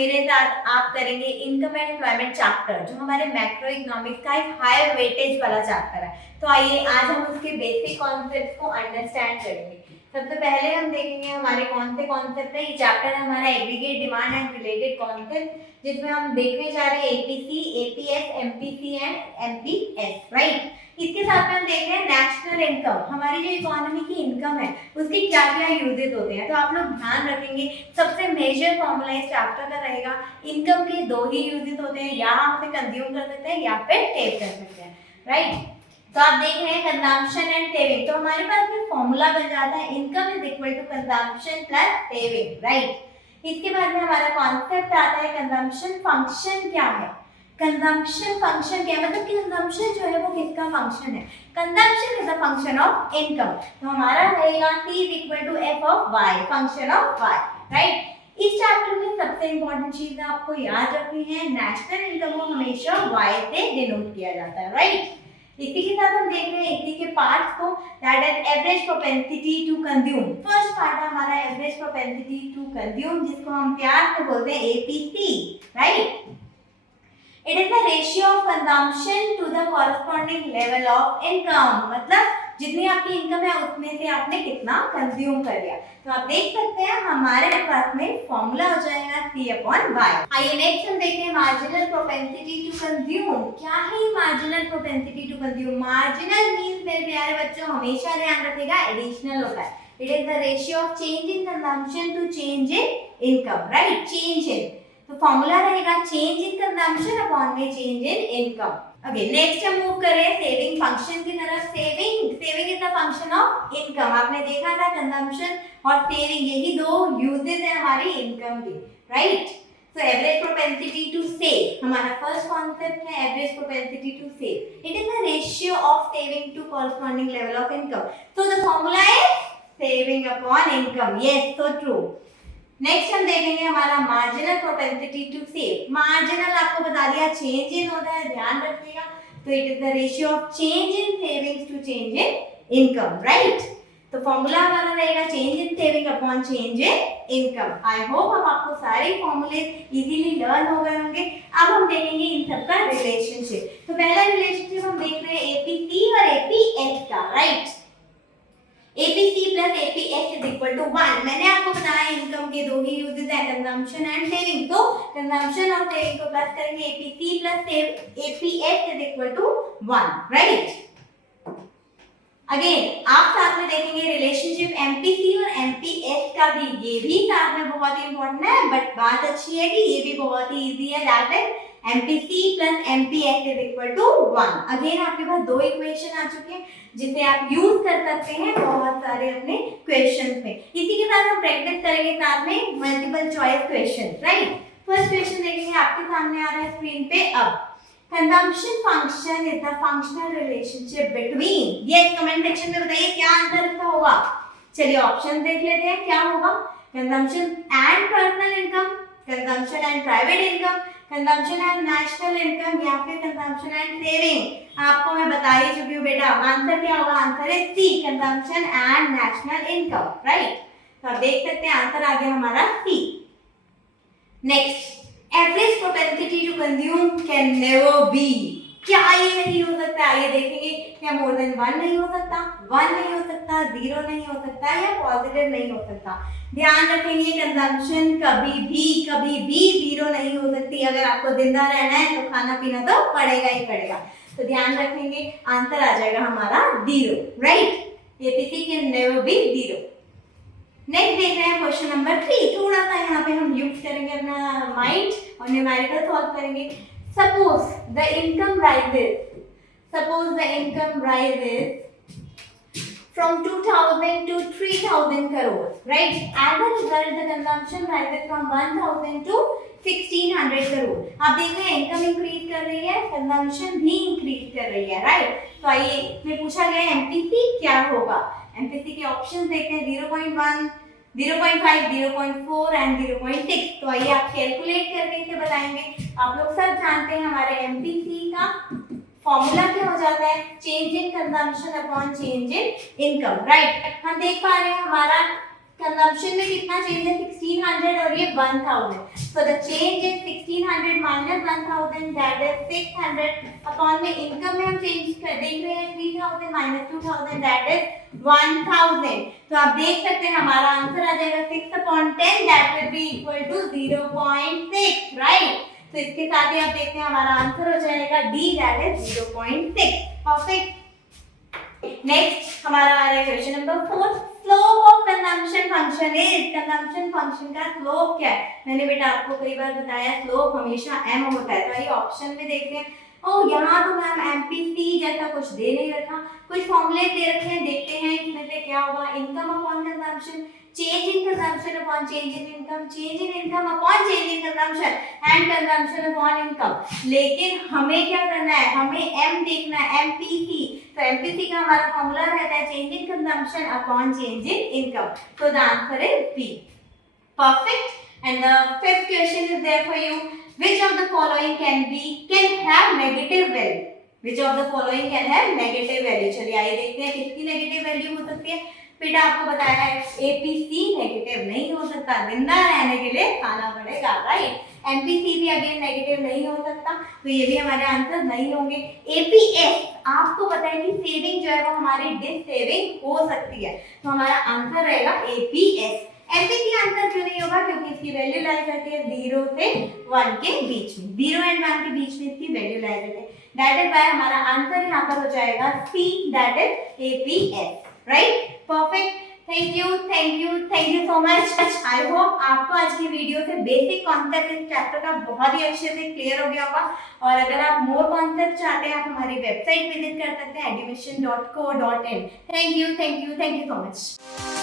मेरे साथ आप करेंगे इनकम एंड एम्प्लॉयमेंट चैप्टर, जो हमारे मैक्रो इकोनॉमिक्स का एक हायर वेटेज वाला चैप्टर है। तो आइए आज हम उसके बेसिक कॉन्सेप्ट्स को अंडरस्टैंड करेंगे। सबसे पहले हम देखेंगे हमारे कौन से कॉन्सेप्ट है। ये चैप्टर हमारा aggregate demand and related concept, जिसमें हम देखने जा रहे हैं APC, APS, MPC and MPS, right. इसके साथ में हम देख रहे हैं नेशनल इनकम, हमारी जो इकोनॉमी की इनकम है उसके क्या क्या यूजेस होते हैं। तो आप लोग ध्यान रखेंगे, सबसे मेजर फॉर्मूला इस चैप्टर का रहेगा, इनकम के दो ही यूजेस होते हैं, या हम उसे कंज्यूम कर सकते हैं या फिर सेव कर सकते हैं, राइट। तो आप देख रहे हैं कंजम्पशन एंड सेविंग, तो हमारे पास में फॉर्मूला बन जाता है income is equal to consumption plus saving, right. इसके बाद में हमारा कॉन्सेप्ट आता है कंजम्पशन फंक्शन क्या है। कंजम्पशन फंक्शन क्या है, मतलब कि कंजम्पशन जो है वो किसका फंक्शन है। Consumption is a function of income, तो हमारा रहेगा T is equal to f of y, function of y, right. इस चैप्टर में सबसे इंपॉर्टेंट चीज आपको याद रखनी है, नेशनल इनकम को हमेशा y से डिनोट किया जाता है, राइट। इसी के साथ हम देख रहे हैं इसी के पार्ट्स को, that is average propensity to consume. First part है हमारा एवरेज प्रोपेंसिटी टू कंज्यूम, जिसको हम प्यार से बोलते हैं APC, right. It is the ratio of consumption to the corresponding level of income, मतलब जितनी आपकी इनकम है उतने से आपने कितना कंज्यूम कर लिया। तो आप देख सकते हैं हमारे पास में फॉर्मूला हो जाएगा C/Y। आइए नेक्स्ट हम देखते हैं मार्जिनल प्रोपेंसिटी टू कंज्यूम। क्या है marginal propensity to consume? Marginal means मेरे प्यारे बच्चों हमेशा ध्यान रखिएगा एडिशनल होता है। It is the ratio of change in consumption to change in income, right. Change in, तो फॉर्मूला रहेगा चेंज इन कंजम्पशन अपॉन में change in income. Okay, next हम मूव कर रहे हैं सेविंग फंक्शन की तरफ। Saving is the function of income. आपने देखा था कंजम्पशन और सेविंग यही दो यूजेस है हमारी इनकम के, right. So average propensity to save हमारा फर्स्ट कॉन्सेप्ट है, average propensity to save. It is the ratio of saving to corresponding level of income. So the formula is saving upon income, yes, so true. Next हम देखेंगे हमारा marginal propensity to save. Marginal आपको बता दिया change in होता है, ध्यान रखिएगा। तो it is the ratio of change in savings to change in income, right. तो फॉर्मूला हमारा रहेगा change in saving upon change in income. I hope अब आपको सारे फॉर्मूले इजीली लर्न हो गए होंगे। अब हम देखेंगे इन सब का रिलेशनशिप। तो पहला रिलेशनशिप हम देख रहे हैं एपीसी और एपीएस का, right. APC plus APS is equal to 1। मैंने आपको बताया इनकम के दो ही यूजेस है, कंजम्पशन एंड सेविंग। तो कंजम्पशन और सेविंग को प्लस करेंगे, APC plus APS is equal to 1, right. Again आप साथ में देखेंगे रिलेशनशिप MPC और MPS का भी, ये भी साथ में बहुत ही इंपॉर्टेंट है। बट बात अच्छी है कि ये भी बहुत ही इजी है, that is MPC plus MPS is equal to 1। Again आपके पास दो इक्वेशन आ चुके हैं जिसे आप यूज कर सकते हैं बहुत सारे अपने क्वेश्चंस में। इसी के साथ हम प्रैक्टिस करेंगे साथ में multiple choice question, right. First question देखेंगे आपके सामने आ रहा है स्क्रीन पे। अब consumption function is the functional relationship between, ये कमेंट सेक्शन में बताइए क्या आंसर इसका होगा। चलिए ऑप्शन देख लेते हैं क्या होगा। Consumption and personal income, consumption and private income, consumption and national income, या फिर कंजम्पशन एंड सेविंग। आपको मैं बता ही चुकी हूँ बेटा, आंसर क्या होगा। आंसर है C, consumption and national income, right. तो आप देख सकते हैं आंसर आ गया हमारा C. Next, average propensity to consume can never be. क्या ये नहीं हो सकता? आइए देखेंगे। क्या मोर देन 1 नहीं हो सकता, 1 नहीं हो सकता, 0 नहीं हो सकता, या पॉजिटिव नहीं हो सकता। ध्यान रखेंगे कंजम्पशन कभी भी 0 नहीं हो सकती। अगर आपको जिंदा रहना है तो खाना पीना तो पड़ेगा ही पड़ेगा। तो ध्यान रखेंगे आंसर आ जाएगा हमारा 0, right. APC can never B 0। Next देख रहे हैं क्वेश्चन नंबर 3। थोड़ा सा यहाँ पे हम यूज करेंगे अपना माइंड और न्यूमेरिकल सॉल्व करेंगे। Suppose the income rises from 2000 to 3000 crore, right? As a result, the consumption rises from 1000 to 1600 crore। आप देख रहे हैं इनकम इंक्रीज कर रही है, कंजम्पशन भी इंक्रीज कर रही है, राइट। तो आइए इसमें पूछा गया एमपीसी क्या होगा। एमपीसी के ऑप्शंस देखते हैं 0.1, 0.5, 0.4 एंड 0.6। तो आइए आप कैलकुलेट करके इसे बताएंगे। आप लोग सब जानते हैं हमारे एमपीसी का फॉर्मूला क्या हो जाता है, change in consumption upon change in income, right. हम देख पा रहे हैं हमारा कंजम्पशन में कितना चेंज है 1600 और ये 1000, so the change is 1600 minus 1000 that is 600 upon में इनकम में हम चेंज कर देख रहे हैं 3000 minus 2000 that is 1000, तो आप देख सकते हैं हमारा आंसर आ जाएगा 6/10 that will be equal to 0.6, right. तो इसके साथ ही आप देखते हैं हमारा आंसर हो जाएगा D that is 0.6, perfect. Next हमारा आ रहा है question number 4, slope of consumption function is, consumption function का स्लोप क्या है। मैंने बेटा आपको कई बार बताया स्लोप हमेशा m होता है, तो आइए ऑप्शन में देखते हैं। ओह यहाँ तो मैम एमपीसी जैसा कुछ दे नहीं रखा, कुछ फॉर्मूले दे रखे हैं, देखते हैं इसमें से क्या होगा। Income upon consumption, change in consumption upon change in income, change in income upon change in consumption and consumption upon income। लेकिन हमें क्या करना है, हमें m देखना है, MPC। तो MPC का हमारा फॉर्मूला रहता है change in consumption upon change in income, so the answer is B, perfect। And the fifth question is there for you, which of the following can have negative value, which of the following can have negative value। चलिए आइए देखते हैं किसकी negative value हो सकती है। बेटा आपको बताया है एपीसी नेगेटिव नहीं हो सकता, जिंदा रहने के लिए खाना पड़ेगा, राइट। एमपीसी भी अगेन नेगेटिव नहीं हो सकता, तो ये भी हमारे आंसर नहीं होंगे। एपीएस आपको पता है कि सेविंग जो है वो हमारी डिस सेविंग हो सकती है, तो हमारा आंसर रहेगा एपीएस। एमपीसी आंसर क्यों नहीं होगा, क्योंकि इसकी वैल्यू लाई करती है 0 से 1 के बीच में, 0 एंड 1 के बीच में इसकी वैल्यू लाई करती है, दैट इज व्हाई हमारा आंसर यहाँ पर हो जाएगा C, that is APS, right, perfect. Thank you so much. I hope आपको आज की वीडियो से बेसिक कॉन्सेप्ट इस चैप्टर का बहुत ही अच्छे से क्लियर हो गया होगा, और अगर आप मोर कॉन्सेप्ट चाहते हैं आप हमारी वेबसाइट विजिट कर सकते हैं edumission.co.in। Thank you so much.